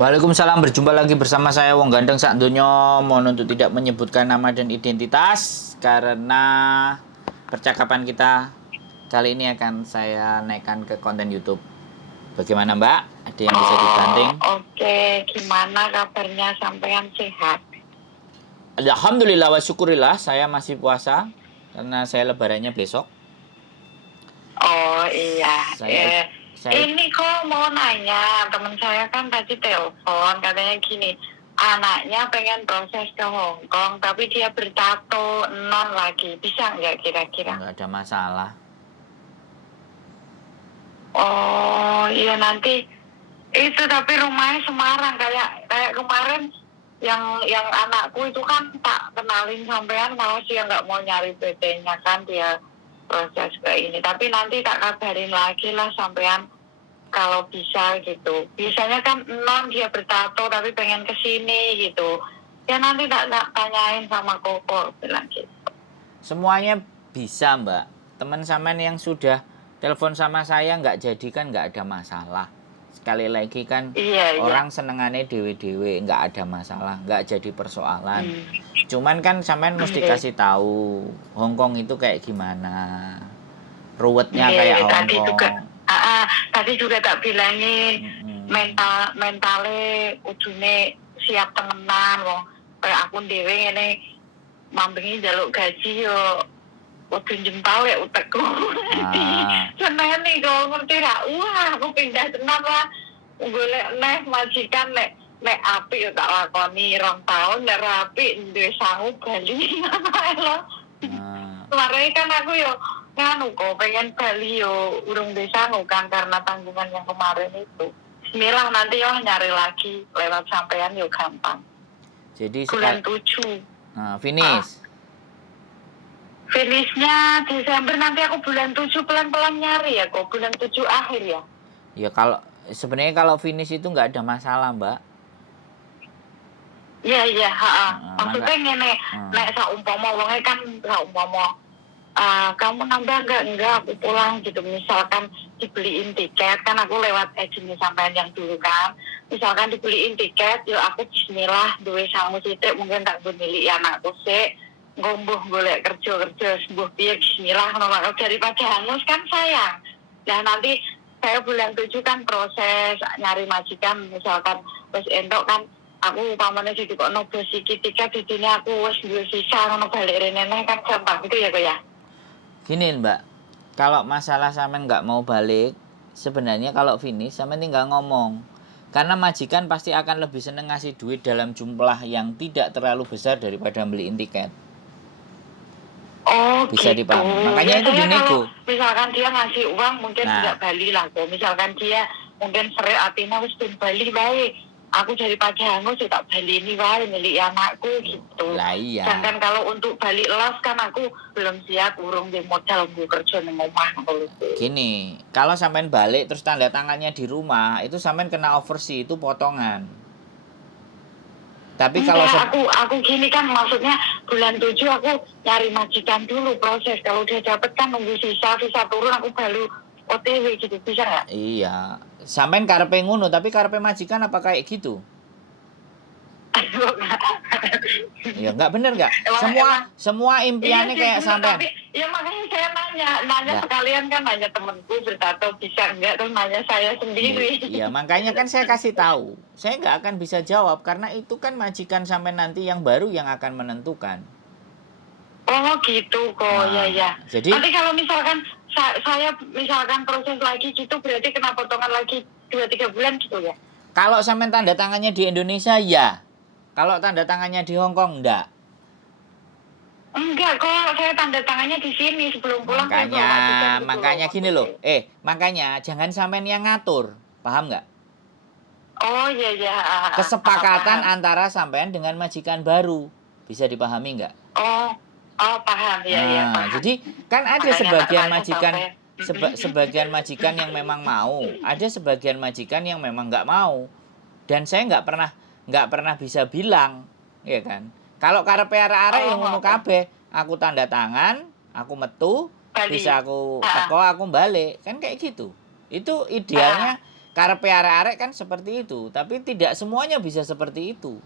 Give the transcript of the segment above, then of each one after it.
Waalaikumsalam, berjumpa lagi bersama saya Wong Gandeng Sak Donya. Mohon untuk tidak menyebutkan nama dan identitas karena percakapan kita kali ini akan saya naikkan ke konten YouTube. Bagaimana Mbak? Ada yang bisa dibanting? Oke. Gimana kabarnya sampean sehat? Alhamdulillah wa syukurillah, saya masih puasa karena saya lebarannya besok. Oh iya. Saya saya Ini kok mau nanya, teman saya kan tadi telepon katanya gini, anaknya pengen proses ke Hong Kong tapi dia bertato non lagi, bisa nggak kira-kira? nggak ada masalah. Oh iya, nanti itu tapi rumahnya Semarang, kayak kemarin yang anakku itu kan tak kenalin sampean, malah dia nggak mau nyari PT-nya kan, dia proses ke ini. Tapi nanti tak kabarin lagi lah sampean kalau bisa gitu. Biasanya kan non dia bertato tapi pengen kesini gitu. Ya nanti tak tanyain sama Koko bilang gitu. Semuanya bisa Mbak. Teman sampean yang sudah telepon sama saya nggak jadi kan nggak ada masalah. Sekali lagi kan Iya. orang senengannya dewe-dewe nggak ada masalah, nggak jadi persoalan. Cuman kan sampean mesti kasih tahu Hongkong itu kayak gimana, ruwetnya kayak Hongkong. Tadi juga tak bilangin mentalnya ujune siap temenan wong kayak aku dhewe ngene mambengi njaluk gaji yo kudu jempal ya utekku. Seneni kok ngerti ra? Wah, aku pindah tenan lah. Golek neh majikan nek apik yo tak lakoni 2 tahun, nek rapi duwe sangu bali. Kemarin kan aku yo nganu kok pengen Bali yo urung bisa kan karena tanggungan yang kemarin itu. Bismillah nanti yo nyari lagi lewat sampean yo gampang. Jadi bulan 7. Finish. Finishnya Desember, nanti aku bulan 7 pelan-pelan nyari ya kok, bulan 7 akhir ya. Ya kalau sebenarnya kalau finish itu nggak ada masalah Mbak. Iya, maksudnya ngene, nek saumpama wonge kan saumpama kamu nambah enggak aku pulang gitu, misalkan dibeliin tiket kan, aku lewat agensi sampean yang dulu kan, misalkan dibeliin tiket yo aku bismillah duwe sangu sithik mungkin tak nggo milik anakku sik ngombuh golek kerja sembuh piye bismillah ngono daripada hangus kan sayang. Nah nanti saya bulan 7 kan proses nyari majikan, misalkan wis entuk kan aku pamane sing dikono bos iki tiket di sini aku wis duwe sisa ngono balik rene kan gampang gitu ya kok ya. Gini Mbak, kalau masalah sampean nggak mau balik, sebenarnya kalau finish sampean tinggal ngomong. Karena majikan pasti akan lebih seneng ngasih duit dalam jumlah yang tidak terlalu besar daripada beliin tiket. Oh bisa gitu. dipahami. Makanya itu dinego. Misalkan dia ngasih uang mungkin tidak balik lah kok. Misalkan dia mungkin seret atina wis ben balik baik. Aku daripada hangus tak balik ini wae milik anakku gitu. Lah iya. Sedangkan kalau untuk balik las kan aku belum siap, urung di modal gue kerja ning omah. Gini, kalau sampean balik terus tanda tangannya di rumah, itu sampean kena overseas, itu potongan. Tapi kalau aku gini kan, maksudnya bulan 7 aku nyari majikan dulu proses. Kalau udah dapet kan nunggu sisa turun aku baru OTW gitu, bisa nggak? Iya, sampean karepe ngono, tapi karepe majikan apa kayak gitu? Ya enggak, bener enggak? Semua impiannya kayak sampean. Ya makanya saya nanya sekalian kan, nanya temenku bertato bisa enggak, terus nanya saya sendiri. Iya, makanya kan saya kasih tahu. Saya nggak akan bisa jawab karena itu kan majikan sampean nanti yang baru yang akan menentukan. Oh gitu kok, ya. Jadi nanti kalau misalkan saya misalkan proses lagi gitu, berarti kena potongan lagi 2-3 bulan gitu ya? Kalau sampean tanda tangannya di Indonesia ya. Kalau tanda tangannya di Hong Kong enggak. Enggak kok, saya tanda tangannya di sini sebelum pulang. Makanya gini loh. Makanya jangan sampean yang ngatur. Paham nggak? Oh iya. Kesepakatan antara sampean dengan majikan baru. Bisa dipahami nggak? Oh paham ya. Paham. Jadi kan ada sebagian majikan yang memang mau, ada sebagian majikan yang memang nggak mau. Dan saya nggak pernah bisa bilang, ya kan? Kalau karepe arek-arek yang ngono kabeh, aku tanda tangan, aku metu, bisa aku teko, aku balik, kan kayak gitu. Itu idealnya karepe arek-arek kan seperti itu, tapi tidak semuanya bisa seperti itu.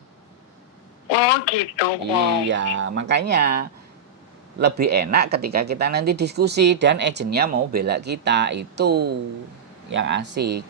Oh gitu. Iya, makanya lebih enak ketika kita nanti diskusi dan agentnya mau bela kita, itu yang asik.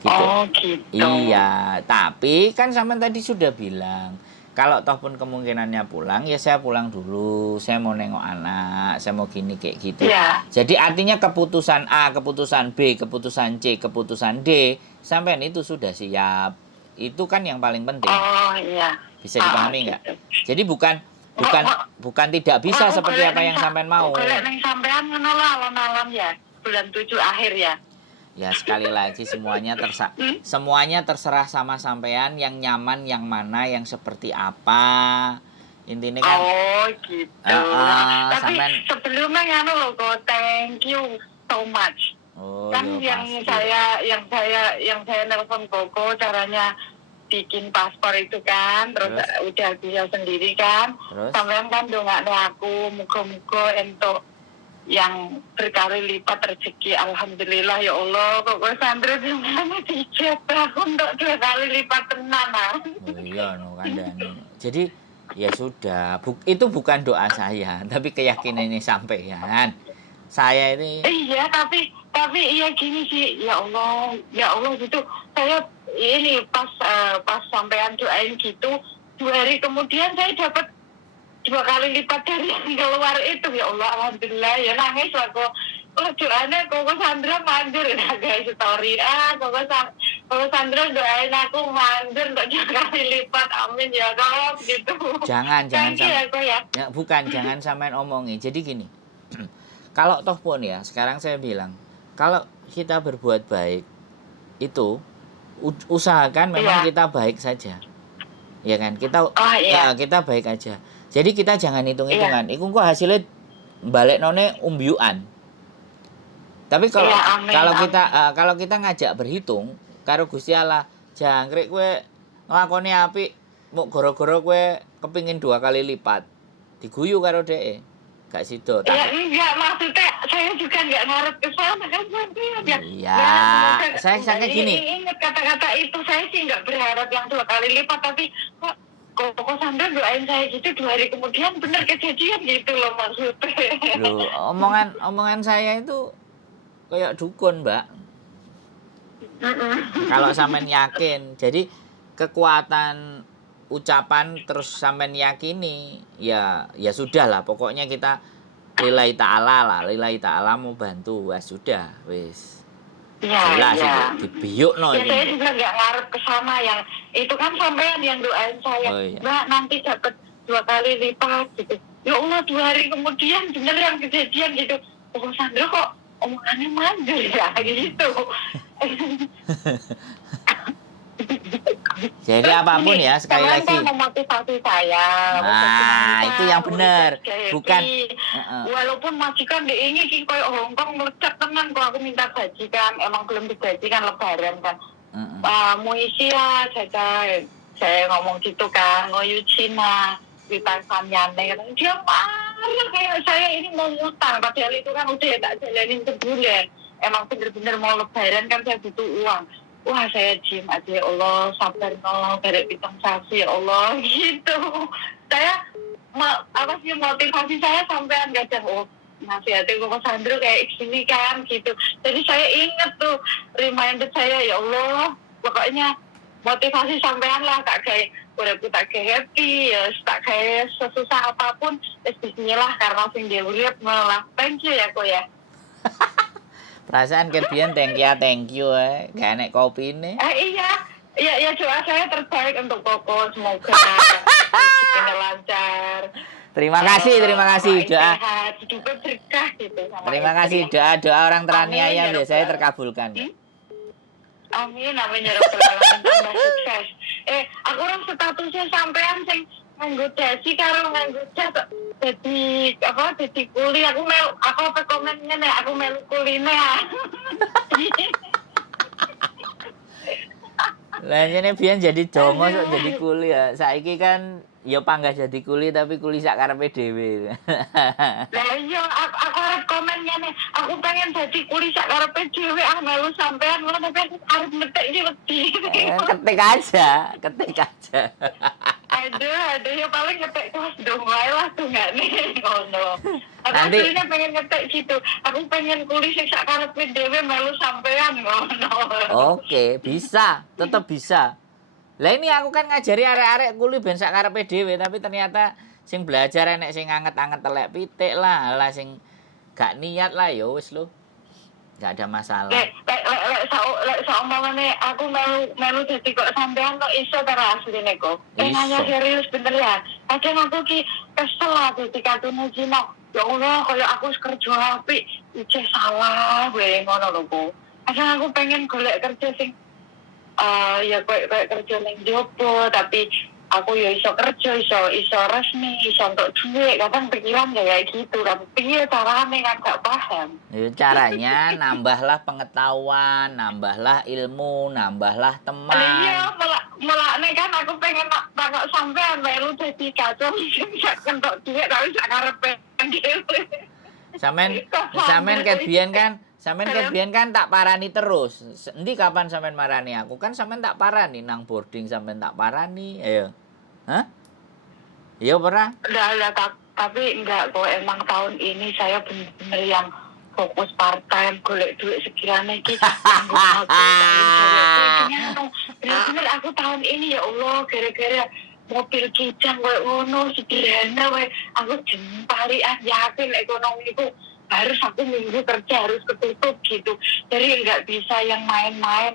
Gitu. Oh gitu. Iya, tapi kan sampean tadi sudah bilang kalau toh pun kemungkinannya pulang, ya saya pulang dulu. Saya mau nengok anak, saya mau gini kayak gitu. Iya. Jadi artinya keputusan A, keputusan B, keputusan C, keputusan D, sampean itu sudah siap. Itu kan yang paling penting. Oh iya. Bisa dipahami nggak? Gitu. Jadi bukan tidak bisa seperti apa yang sampean mau. Kalau neng sampean ngono lah alam-alam ya. Bulan 7 akhir ya. Ya sekali lagi semuanya terserah sama sampean, yang nyaman yang mana, yang seperti apa. Intinya kan Oh gitu. Tapi sampean, sebelumnya ngono loh kok, thank you so much. oh, Kan yo, yang pasti. saya nelpon Koko caranya bikin paspor itu kan, terus udah bisa sendiri kan. Terus? Sampean kan dongakno aku muga-muga entuk yang berkali lipat rezeki. Alhamdulillah ya Allah, Koko Sandra gimana dijabah untuk 2 kali lipat tenan. Oh iya no kandani. Jadi ya sudah, itu bukan doa saya, tapi keyakinannya sampean. Saya ini Iya, tapi iya gini sih, ya Allah gitu. Saya ini pas sampean doain gitu, 2 hari kemudian saya dapat 2 kali lipat dari yang keluar itu. Ya Allah, alhamdulillah ya, nangis aku. Oh, doanya Koko Sandra mandur ya guys, story. Koko Sandra doain aku mandur untuk 2 kali lipat. Amin ya Rob gitu. jangan ya. bukan, jangan sampean omongin. Jadi gini. Kalau toh pun ya, sekarang saya bilang, kalau kita berbuat baik itu usahakan memang kita baik saja. Ya kan? Kita baik aja. Jadi kita jangan hitung-hitungan. Iku kok hasilnya balik none umbiuan. Tapi kalau kita ngajak berhitung karo Gusti Allah, jangkrik kowe nglakoni apik muk gara-gara kowe kepingin 2 kali lipat. Diguyu karo dhek. Gak sido. Ya enggak, maksudnya saya juga enggak ngarep ke sana kan. Iya, saya gini. Ingat kata-kata itu, saya sih enggak berharap yang 2 kali lipat, tapi kok Koko Sandra doain saya gitu 2 hari kemudian bener kejadian gitu loh maksudnya. Loh, omongan saya itu kayak dukun, Mbak. Kalau sampean yakin, jadi kekuatan ucapan terus sampean yakini, ya sudah lah, pokoknya kita lillahi ta'ala mau bantu, wes sudah, wes. Jelas itu dibiukno itu. Saya juga nggak ngarep ke sana, yang itu kan sampean yang doain saya. Oh, iya. Mbak nanti dapat 2 kali lipat gitu. Ya Allah, 2 hari kemudian bener yang kejadian gitu. Koko Sandra kok omongannya manjur ya gitu. Jadi apapun ya, sekali lagi. Kan memotivasi saya. Nah, itu yang benar. Bukan. Walaupun majikan diingin koyo Hongkong meledak tenan kok aku minta gaji kan. Emang belum digaji kan, lebaran kan. Mau isi lah saya ngomong gitu kan, ngoyu Cina di Tanzania. Dia marah kayak saya ini mau ngutang, padahal itu kan udah tak jalanin sebulan. Emang bener-bener mau lebaran kan, saya butuh uang. Wah, saya diem aja, ya Allah, sabar no, barek pitung sasi, ya Allah, gitu. Saya, motivasi saya sampean kadang, nasihatnya Koko Sandra kayak gini kan, gitu. Jadi saya inget tuh, reminder saya, ya Allah, pokoknya motivasi sampean lah, tak kayak, udah tak kayak happy, ya, tak kayak sesusah apapun, bismillah, karena sing dia urip malah, thank you ya, kok ya. Perasaan kebian thank you gak enek kopi ini. Iya doa saya terbaik untuk Koko, semoga rezekinya lancar. Terima kasih doa. Hidupnya berkah gitu. Terima kasih doa orang teraniaya biasanya terkabulkan. Amin ya Rabbal alamin, tambah sukses. Aku orang statusnya sampean sing nganggo dasi karo nganggo jas jadi kuli, aku apa komennya nih, aku melu kuline. Lah jane biyen jadi dongo sok jadi kuli ya. Saiki kan ya panggah jadi kuli tapi kuli sak karepe dhewe. Lah iya aku arep komen ngene, aku pengen dadi kuli sak karepe dhewe melu sampean ngono tapi aku arep ngetik iki wedi. Ketik aja. Aduh, ya paling ngetik kelas dong wae lah tuh nggak nih, ngono. Aku Nanti- aslinya pengen ngetik gitu. Aku pengen kulis sing sak karepe dhewe melu sampean ngono. Oke, bisa, tetap bisa. Lah ini aku kan ngajari arek-arek kuli ben sak karepe dhewe, tapi ternyata sing belajar enek sing anget-anget telek pitik lah, lah sing gak niat lah ya wis lho. Gak ada masalah. Lek saumpamane aku melu dadi kok sampean kok iso ta asline kok. Iso. Nanya serius bener ya. Kadang aku ki kesel lah dadi katune Cina. Ya Allah, kalau aku kerja apik, ijeh salah gue ngono lho kok. Kadang aku pengen golek kerja sing ya kayak kerja ning jopo tapi aku ya iso kerja, iso resmi, iso untuk duit. Kadang pikiran kayak gitu, tapi piye carane kan gak paham. Ya, caranya nambahlah pengetahuan, nambahlah ilmu, nambahlah teman. Iya, melakne kan aku pengen takok sampean melu dadi kacau sing sak kentok duit tapi sak karepe dhewe. Sampean ket biyen kan tak parani terus. Endi kapan sampean marani aku? Kan sampean tak parani nang boarding sampean tak parani. Ayo. Hah? Iya pernah? Lah tapi enggak kok, emang tahun ini saya bener-bener yang fokus part time golek duit sekiranya iki. Bener-bener aku tahun ini ya Allah gara-gara mobil kijang koyo ngono sederhana wae aku jempalian yakin ekonomiku harus aku minggu kerja harus ketutup gitu. Jadi nggak bisa yang main-main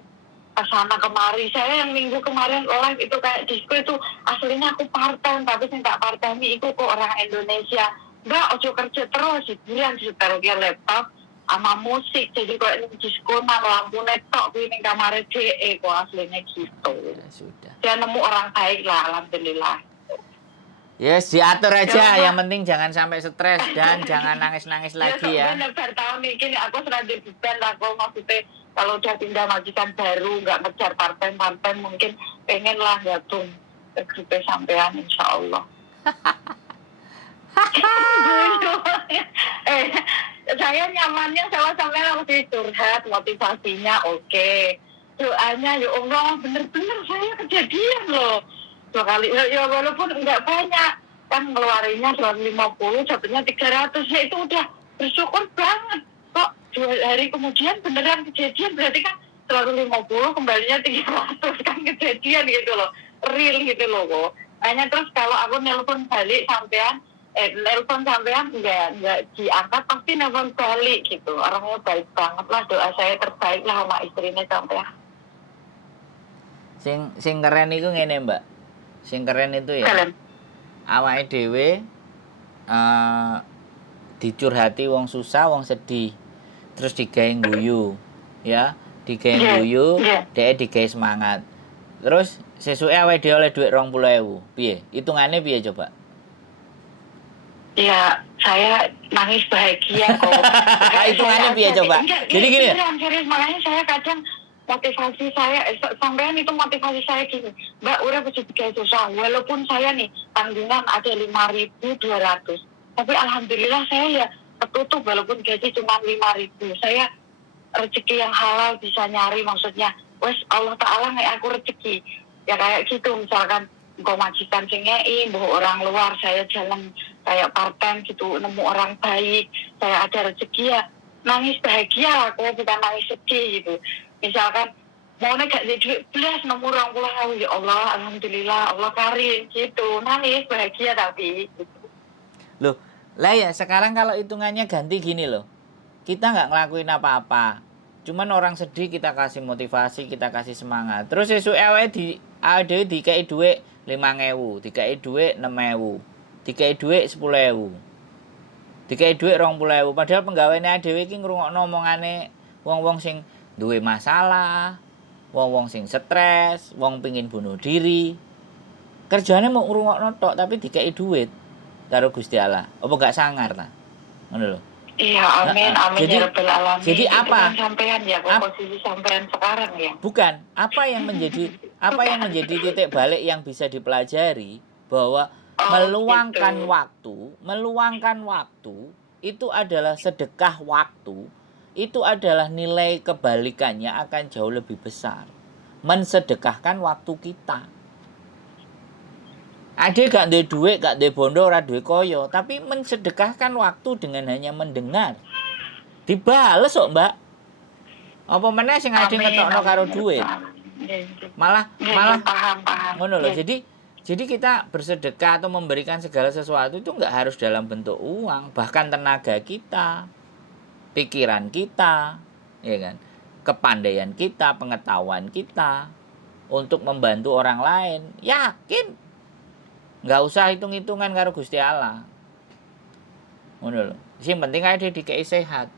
kesana kemari. Saya yang minggu kemarin live itu kayak disco itu aslinya aku part time tapi saya nggak part time itu kok orang Indonesia. Mbak ojo kerja terus hiburan setel dia laptop sama musik jadi kok disco nang lampu netok ini kamar DE kok aslinya gitu. Ya sudah. Dia nemu orang baik lah alhamdulillah. Yes, diatur aja. Yang penting jangan sampai stres dan jangan nangis-nangis lagi ya. Bener tahun ini aku serada beban lah kok maksudnya kalau udah pindah majikan baru nggak ngejar partai mungkin pengen lah gabung ke grup sampean insya Allah. Saya nyamannya sama sampean harus curhat motivasinya oke. Doanya ya Allah bener-bener saya kejadian loh. 2 kali ya walaupun enggak banyak kan ngeluarinnya 250 jatuhnya 300 ya itu udah bersyukur banget kok 2 hari kemudian beneran kejadian berarti kan 250 kembalinya 300 kan kejadian gitu loh real gitu loh kok hanya terus kalau aku nelpon balik sampean enggak diangkat pasti nelpon balik gitu orangnya baik banget lah doa saya terbaik lah sama istrinya sampean Sing keren itu ngene, Mbak. Sing keren itu ya. kalian Awake dhewe dicurhati wong susah, wong sedih. Terus digawe guyu, ya. Digawe guyu, dhek digawe semangat. Terus sesuke awake dhewe oleh dhuwit 20.000. Piye? Hitungane piye coba? ya saya nangis bahagia kok. Hitungannya piye coba? Jadi gini. Serius makanya saya kadang motivasi saya sampean itu motivasi saya gini Mbak udah bisa gaji susah walaupun saya nih tanggungan ada 5.200 tapi alhamdulillah saya ya ketutup walaupun gaji cuma 5.000 saya rezeki yang halal bisa nyari maksudnya wes Allah Ta'ala nggak aku rezeki ya kayak gitu misalkan engkau majikan sing ngei mbah orang luar saya jalan kayak part time gitu nemu orang baik saya ada rezeki ya nangis bahagia aku bukan nangis sedih gitu misalkan mau gak jadi duit belas nemu orang pulau ya Allah alhamdulillah Allah karim gitu nangis bahagia tapi gitu. Loh, lah ya sekarang kalau hitungannya ganti gini loh. Kita nggak ngelakuin apa-apa. Cuman orang sedih kita kasih motivasi, kita kasih semangat. Terus esuk awake dikai dhuwit 5.000, dikai dhuwit 6.000, dikai dhuwit 10.000. Dikai dhuwit 20.000 padahal penggaweane dhewe iki ngrungokno omongane wong-wong sing duwe masalah, wong-wong sing stres, wong pengin bunuh diri. Kerjane mau ngrungokno tok tapi dikai dhuwit karo Gusti Allah. Apa gak sangar ta? Ngono lho. Iya, amin, amin Jadi- ya Rabbal Alamin. jadi Itu apa? kan sampean ya, posisi sampean sekarang ya. Bukan, apa yang menjadi titik balik yang bisa dipelajari bahwa Meluangkan gitu. waktu itu adalah sedekah waktu. Itu adalah nilai kebalikannya akan jauh lebih besar. Mensedekahkan waktu kita. Ade gak duwe duit, gak duwe bondo, ora duwe koyo, tapi mensedekahkan waktu dengan hanya mendengar. Dibales kok, Mbak. Apa meneh sing ade ngetokno karo duit. Malah paham. ngono lho. Jadi kita bersedekah atau memberikan segala sesuatu itu enggak harus dalam bentuk uang, bahkan tenaga kita, pikiran kita, ya kan? Kepandaian kita, pengetahuan kita untuk membantu orang lain. Yakin nggak usah hitung-hitungan karo Gusti Allah. Ngono lho. Sing penting ae dikei sehat.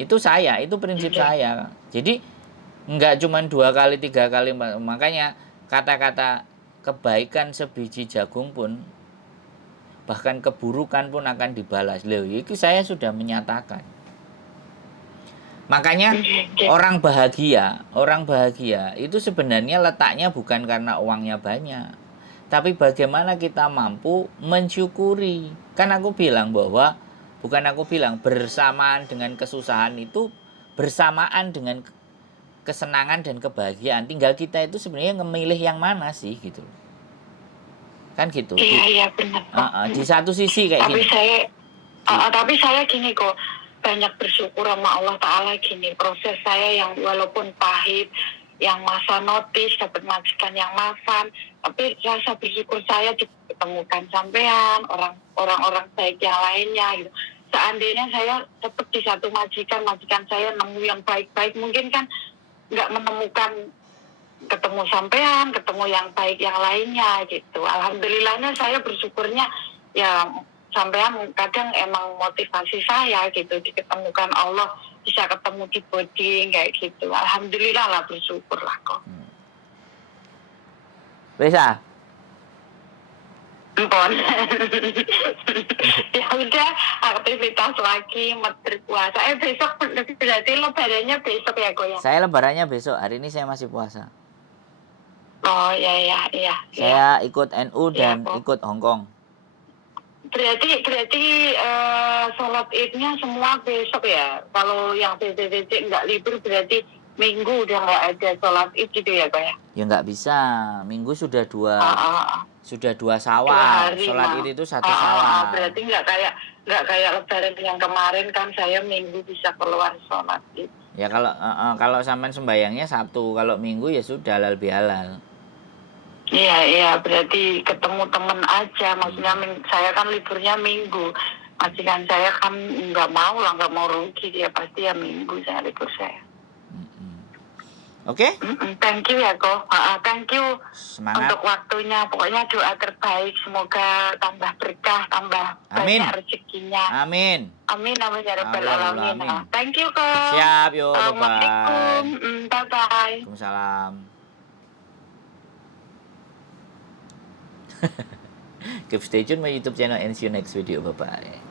Itu prinsip saya. Jadi nggak cuma 2 kali 3 kali, makanya kata-kata kebaikan sebiji jagung pun, bahkan keburukan pun akan dibalas. Loh, itu saya sudah menyatakan. Makanya orang bahagia itu sebenarnya letaknya bukan karena uangnya banyak, tapi bagaimana kita mampu mensyukuri. Kan aku bilang bahwa, bersamaan dengan kesusahan itu bersamaan dengan kesenangan dan kebahagiaan. Tinggal kita itu sebenarnya ngemilih yang mana sih gitu. Kan gitu. Iya benar. Di satu sisi kayak gini. Tapi saya gini kok, banyak bersyukur sama Allah Ta'ala gini. Proses saya yang walaupun pahit, yang masa notis, dapat majikan yang maafan, tapi rasa bersyukur saya ditemukan sampean, orang-orang baik yang lainnya gitu. Seandainya saya tetap di satu majikan saya nemu yang baik-baik, mungkin kan nggak menemukan, ketemu sampean, ketemu yang baik yang lainnya gitu. Alhamdulillahnya saya bersyukurnya ya sampean kadang emang motivasi saya gitu, diketemukan Allah, bisa ketemu di body kayak gitu. Alhamdulillah lah, bersyukur lah kok. Bisa? Empon. Ya udah, aktivitas lagi puasa. Besok berarti lebarannya besok ya kok ya? Saya lebarannya besok, hari ini saya masih puasa. Oh iya. Saya ikut NU dan ikut Hongkong. Berarti sholat idnya semua besok ya? Kalau yang BPJJ nggak libur berarti Minggu udah nggak ada sholat id gitu ya Pak ya? Ya nggak bisa, Minggu sudah dua Syawal. Sholat id itu 1 Syawal. Berarti nggak kayak lebaran yang kemarin kan saya Minggu bisa keluar sholat id. Ya kalau sampean sembayangnya Sabtu, kalau Minggu ya sudah halal bihalal. Iya, berarti ketemu temen aja. Maksudnya saya kan liburnya Minggu. Majikan saya kan nggak mau rugi. Dia pasti ya Minggu saya libur saya. Oke? Thank you ya kok. Thank you. Semangat. Untuk waktunya. Pokoknya doa terbaik. Semoga tambah berkah, tambah banyak rezekinya. Amin. Amin ya rabbal alamin. Thank you kok. Siap, yo. Assalamualaikum. Bye-bye. Waalaikumsalam. Keep stay tune my YouTube channel and see you next video. Bye bye.